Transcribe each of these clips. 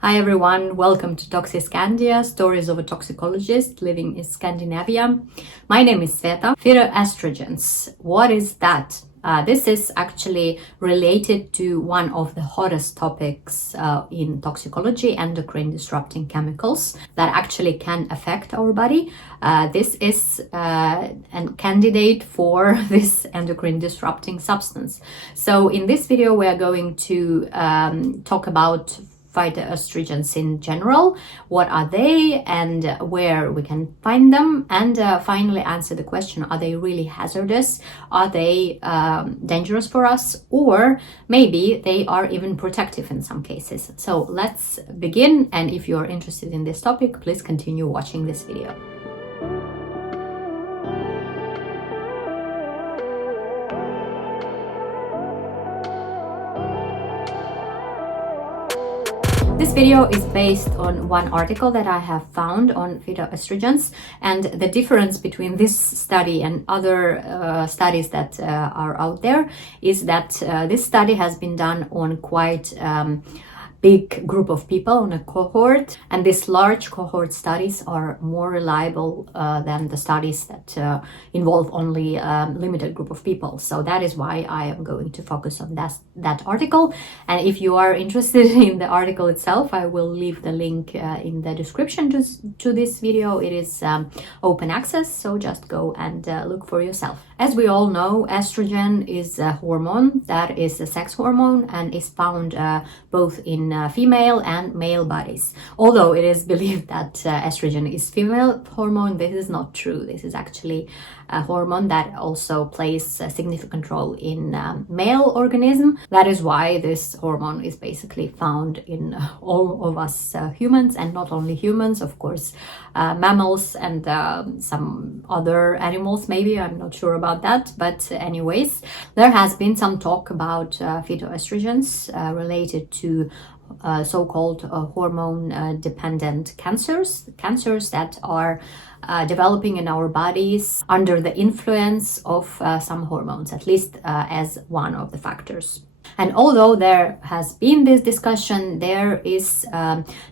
Hi everyone, welcome to Toxiscandia, Stories of a Toxicologist living in Scandinavia. My name is Sveta. Phytoestrogens, what is that? This is actually related to one of the hottest topics in toxicology, endocrine disrupting chemicals that actually can affect our body. This is a candidate for this endocrine disrupting substance. So in this video, we are going to talk about phytoestrogens in general, what are they and where we can find them, and finally answer the question, are they really hazardous, are they dangerous for us, or maybe they are even protective in some cases. So let's begin, and if you're interested in this topic, please continue watching this video. This video is based on one article that I have found on phytoestrogens, and the difference between this study and other studies that are out there is that this study has been done on quite big group of people, on a cohort, and these large cohort studies are more reliable than the studies that involve only a limited group of people. So that is why I am going to focus on that article, and if you are interested in the article itself, I will leave the link in the description to this video. It is open access, so just go and look for yourself. As we all know, estrogen is a hormone that is a sex hormone and is found both in female and male bodies. Although it is believed that estrogen is female hormone, this is not true. This is actually a hormone that also plays a significant role in male organism. That is why this hormone is basically found in all of us humans, and not only humans, of course, mammals and some other animals, maybe, I'm not sure about that. But anyways, there has been some talk about phytoestrogens related to so-called hormone-dependent cancers that are developing in our bodies under the influence of some hormones, at least as one of the factors. And although there has been this discussion, there is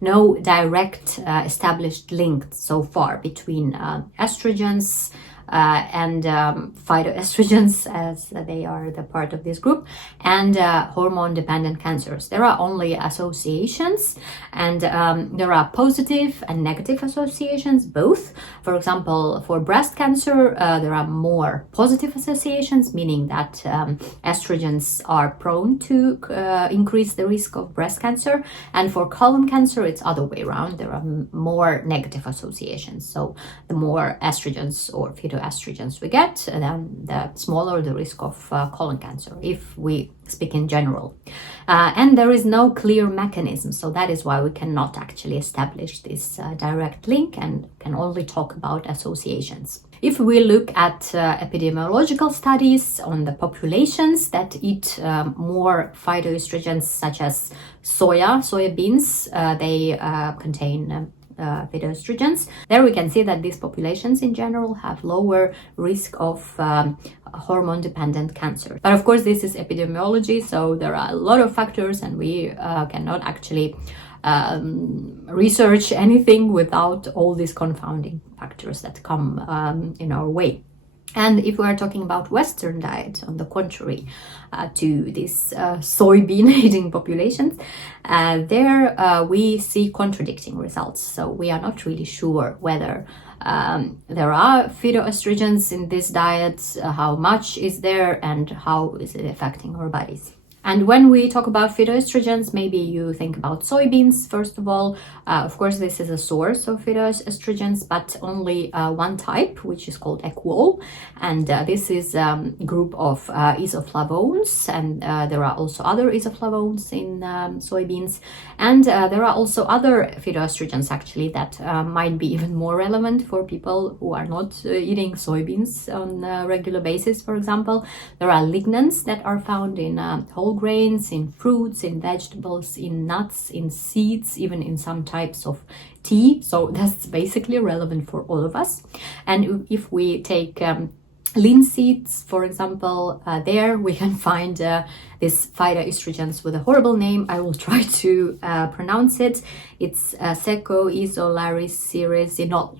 no direct established link so far between estrogens and phytoestrogens, as they are the part of this group, and hormone-dependent cancers. There are only associations, and there are positive and negative associations, both. For example, for breast cancer, there are more positive associations, meaning that estrogens are prone to increase the risk of breast cancer, and for colon cancer, it's other way around. There are more negative associations. So the more estrogens or phytoestrogens we get, then the smaller the risk of colon cancer, if we speak in general. And there is no clear mechanism, so that is why we cannot actually establish this direct link and can only talk about associations. If we look at epidemiological studies on the populations that eat more phytoestrogens, such as soybeans, they contain phytoestrogens. There we can see that these populations in general have lower risk of hormone-dependent cancer. But of course, this is epidemiology, so there are a lot of factors, and we cannot actually research anything without all these confounding factors that come in our way. And if we are talking about Western diet, on the contrary to these soybean eating populations, there we see contradicting results. So we are not really sure whether there are phytoestrogens in this diet, how much is there, and how is it affecting our bodies. And when we talk about phytoestrogens, maybe you think about soybeans, first of all. Of course, this is a source of phytoestrogens, but only one type, which is called equol. And this is a group of isoflavones, and there are also other isoflavones in soybeans. And there are also other phytoestrogens, actually, that might be even more relevant for people who are not eating soybeans on a regular basis, for example. There are lignans that are found in whole grains, in fruits, in vegetables, in nuts, in seeds, even in some types of tea. So that's basically relevant for all of us. And if we take Linseeds, for example, there we can find this phytoestrogens with a horrible name. I will try to pronounce it. It's secoisolariceresinol,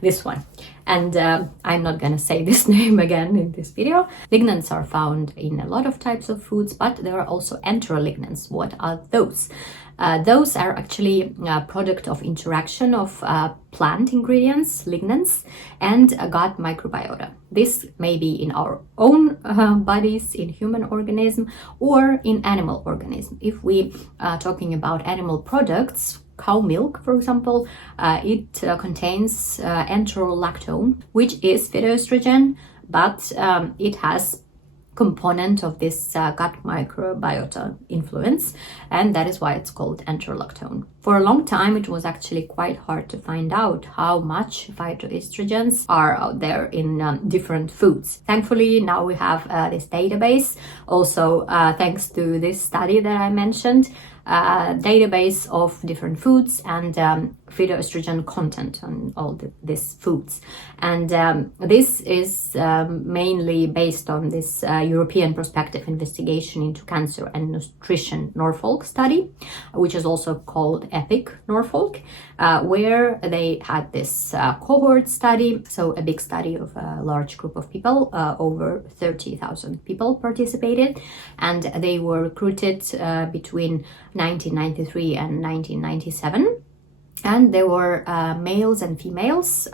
this one. And I'm not gonna say this name again in this video. Lignans are found in a lot of types of foods, but there are also enterolignans. What are those? Those are actually a product of interaction of plant ingredients, lignans, and a gut microbiota. This may be in our own bodies, in human organism, or in animal organism. If we are talking about animal products, cow milk, for example, it contains enterolactone, which is phytoestrogen, but it has component of this gut microbiota influence, and that is why it's called enterolactone. For a long time, it was actually quite hard to find out how much phytoestrogens are out there in different foods. Thankfully, now we have this database. Also, thanks to this study that I mentioned, database of different foods and phytoestrogen content on all these foods. And this is mainly based on this European prospective investigation into cancer and nutrition Norfolk study, which is also called EPIC Norfolk, where they had this cohort study, so a big study of a large group of people, over 30,000 people participated, and they were recruited between 1993 and 1997. And there were males and females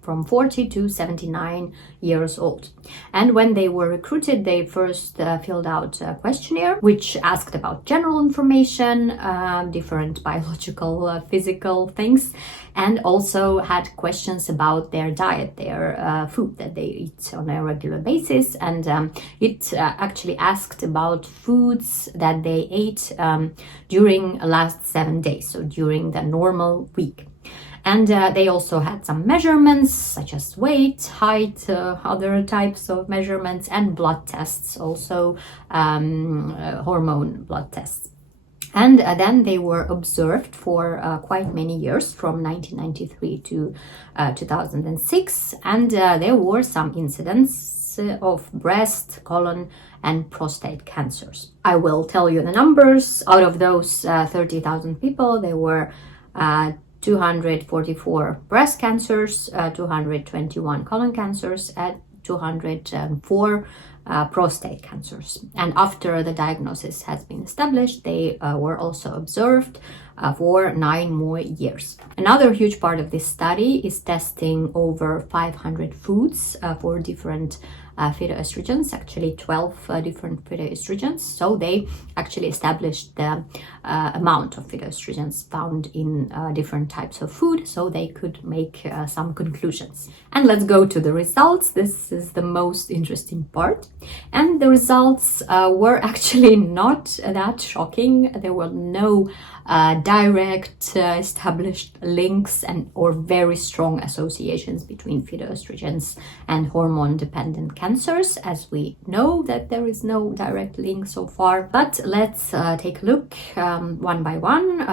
from 40 to 79 years old. And when they were recruited, they first filled out a questionnaire which asked about general information, different biological, physical things, and also had questions about their diet, their food that they eat on a regular basis. And it actually asked about foods that they ate during the last 7 days, so during the normal week. And they also had some measurements such as weight, height, other types of measurements, and blood tests, also hormone blood tests. And then they were observed for quite many years, from 1993 to 2006, and there were some incidents of breast, colon, and prostate cancers. I will tell you the numbers. Out of those 30,000 people, there were 244 breast cancers, 221 colon cancers, and 204 prostate cancers. And after the diagnosis has been established, they were also observed for 9 more years. Another huge part of this study is testing over 500 foods for different phytoestrogens, actually 12 different phytoestrogens. So they actually established the amount of phytoestrogens found in different types of food, so they could make some conclusions. And let's go to the results. This is the most interesting part. And the results were actually not that shocking. There were no direct established links or very strong associations between phytoestrogens and hormone-dependent cancers, as we know that there is no direct link so far. But let's take a look one by one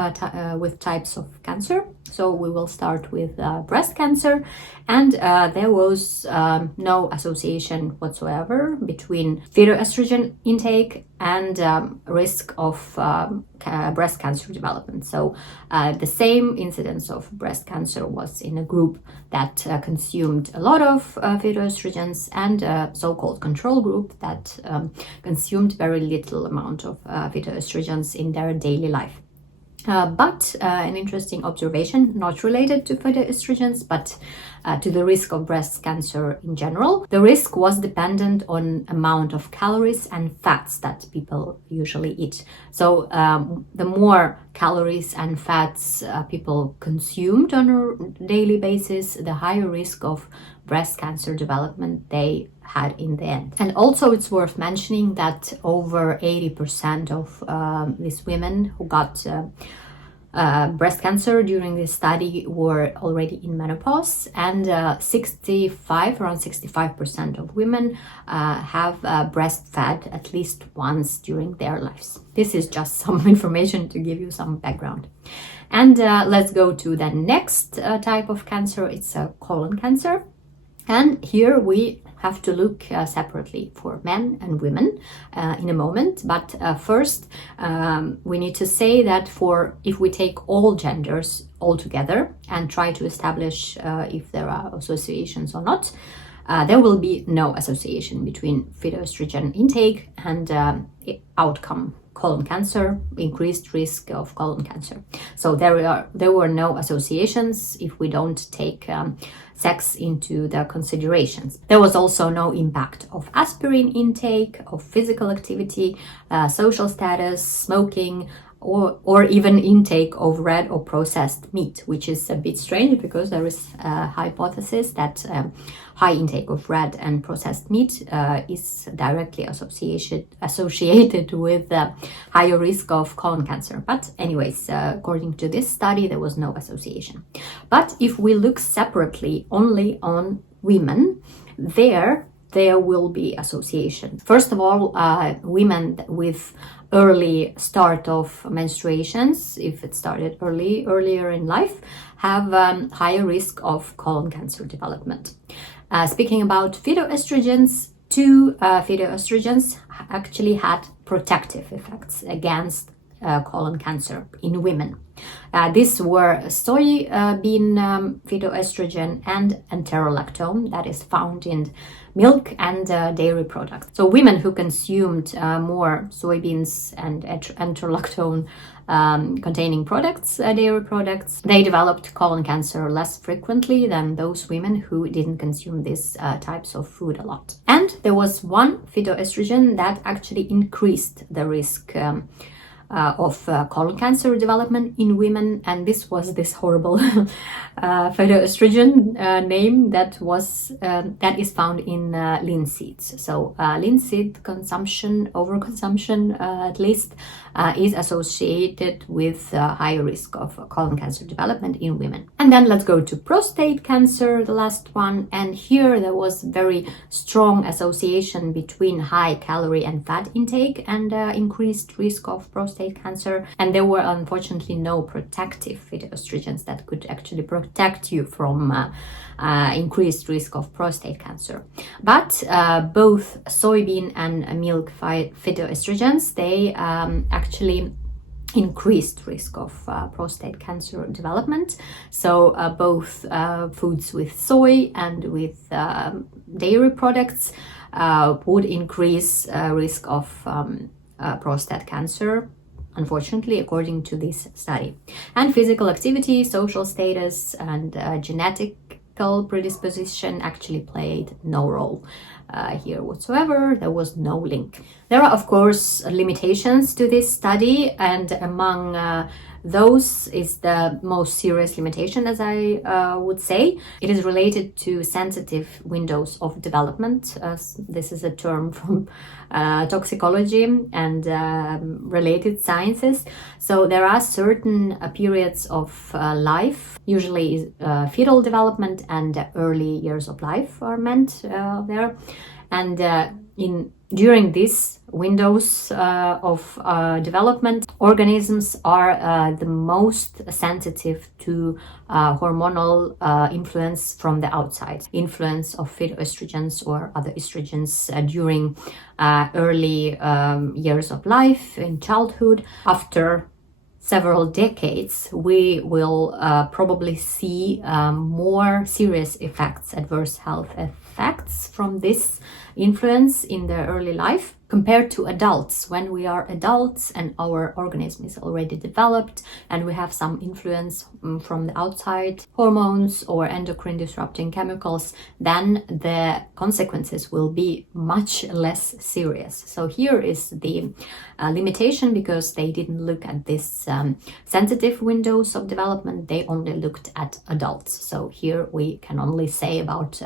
with types of cancer. So we will start with breast cancer, and there was no association whatsoever between phytoestrogen intake and risk of breast cancer development. So the same incidence of breast cancer was in a group that consumed a lot of phytoestrogens, and a so-called control group that consumed very little amount of phytoestrogens in their daily life. But an interesting observation, not related to phytoestrogens, but to the risk of breast cancer in general. The risk was dependent on amount of calories and fats that people usually eat. So the more calories and fats people consumed on a daily basis, the higher risk of breast cancer development they had in the end. And also it's worth mentioning that over 80% of these women who got breast cancer during this study were already in menopause, and around 65% of women have breastfed at least once during their lives. This is just some information to give you some background. And let's go to the next type of cancer. It's colon cancer. And here we have to look separately for men and women in a moment. But first, we need to say that if we take all genders all together and try to establish if there are associations or not, there will be no association between phytoestrogen intake and outcome: colon cancer, increased risk of colon cancer. So there were no associations if we don't take sex into the considerations. There was also no impact of aspirin intake, of physical activity, social status, smoking, or even intake of red or processed meat, which is a bit strange because there is a hypothesis that high intake of red and processed meat is directly associated with higher risk of colon cancer. But anyways, according to this study, there was no association. But if we look separately only on women, there will be association. First of all, women with early start of menstruations, if it started earlier in life, have higher risk of colon cancer development. Speaking about phytoestrogens, two phytoestrogens actually had protective effects against colon cancer in women. These were soybean phytoestrogen and enterolactone, that is found in milk and dairy products. So women who consumed more soybeans and enterolactone containing products, dairy products, they developed colon cancer less frequently than those women who didn't consume these types of food a lot. And there was one phytoestrogen that actually increased the risk of colon cancer development in women, and this was this horrible phytoestrogen name that is found in linseeds. So linseed consumption, overconsumption at least, is associated with higher risk of colon cancer development in women. And then let's go to prostate cancer, the last one. And here there was very strong association between high calorie and fat intake and increased risk of prostate cancer. And there were unfortunately no protective phytoestrogens that could actually protect you from increased risk of prostate cancer. But both soybean and milk phytoestrogens, they actually increased risk of prostate cancer development. So both foods with soy and with dairy products would increase risk of prostate cancer, unfortunately, according to this study. And physical activity, social status, and genetic predisposition actually played no role here whatsoever. There was no link. There are, of course, limitations to this study, and among those is the most serious limitation, as I would say. It is related to sensitive windows of development. This is a term from toxicology and related sciences. So there are certain periods of life, usually fetal development and early years of life are meant there. And during these windows of development, organisms are the most sensitive to hormonal influence from the outside, influence of phytoestrogens or other estrogens during early years of life, in childhood. After several decades, we will probably see more serious effects, adverse health effects from this influence in the early life compared to adults. When we are adults and our organism is already developed and we have some influence from the outside, hormones or endocrine disrupting chemicals, then the consequences will be much less serious. So here is the limitation, because they didn't look at this sensitive windows of development, they only looked at adults. So here we can only say about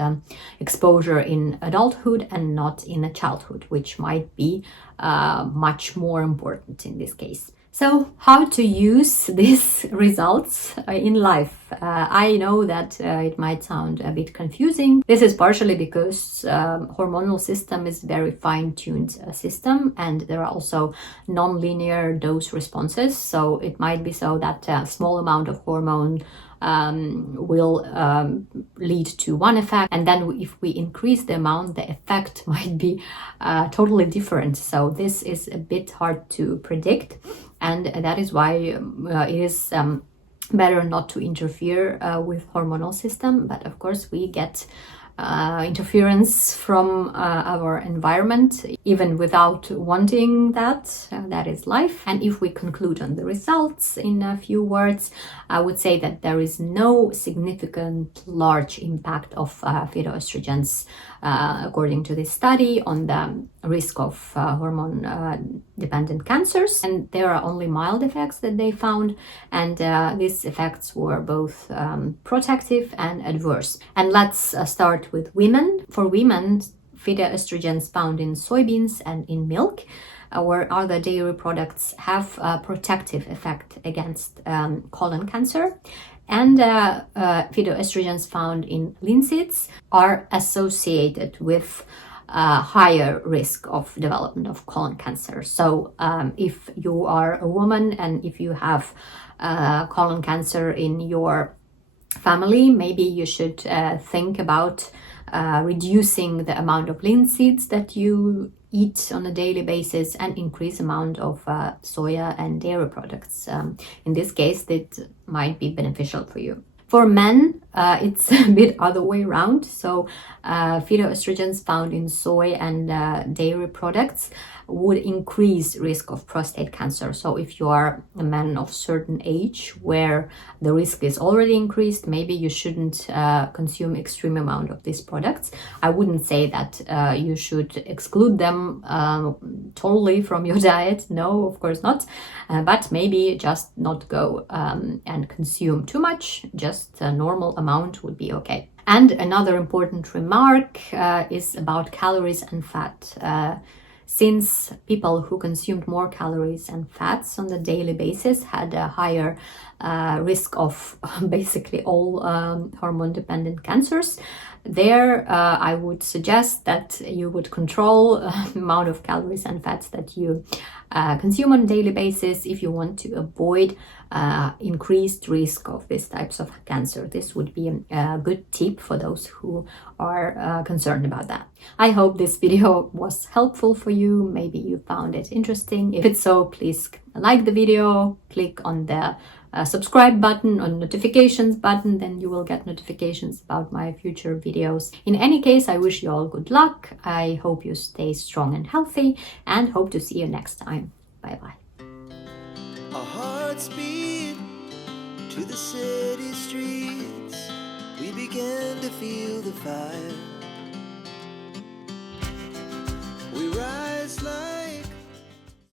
exposure in adulthood and not in a childhood, which might be much more important in this case. So how to use these results in life? I know that it might sound a bit confusing. This is partially because hormonal system is very fine-tuned system, and there are also non-linear dose responses. So it might be so that a small amount of hormone will lead to one effect, and then if we increase the amount, the effect might be totally different. So this is a bit hard to predict, and that is why it is better not to interfere with hormonal system. But of course we get interference from our environment even without wanting that. That is life. And if we conclude on the results in a few words, I would say that there is no significant large impact of phytoestrogens according to this study on the risk of hormone dependent cancers, and there are only mild effects that they found, and these effects were both protective and adverse. And let's start with women. For women, phytoestrogens found in soybeans and in milk or other dairy products have a protective effect against colon cancer. And phytoestrogens found in linseeds are associated with higher risk of development of colon cancer. So if you are a woman and if you have colon cancer in your family, maybe you should think about reducing the amount of linseeds that you eat on a daily basis and increase amount of soya and dairy products. In this case, that might be beneficial for you. For men, it's a bit other way around. So phytoestrogens found in soy and dairy products would increase risk of prostate cancer. So if you are a man of certain age where the risk is already increased, maybe you shouldn't consume extreme amount of these products. I wouldn't say that you should exclude them totally from your diet. No, of course not. But maybe just not go and consume too much. Just a normal amount would be okay. And another important remark is about calories and fat. Since people who consumed more calories and fats on the daily basis had a higher risk of basically all hormone-dependent cancers, there I would suggest that you would control the amount of calories and fats that you consume on a daily basis if you want to avoid increased risk of these types of cancer. This would be a good tip for those who are concerned about that. I hope this video was helpful for you. Maybe you found it interesting. If it's so, please like the video, click on the subscribe button or notifications button, then you will get notifications about my future videos. In any case, I wish you all good luck. I hope you stay strong and healthy, and hope to see you next time. Bye bye. Our hearts beat to the city streets. We began to feel the fire.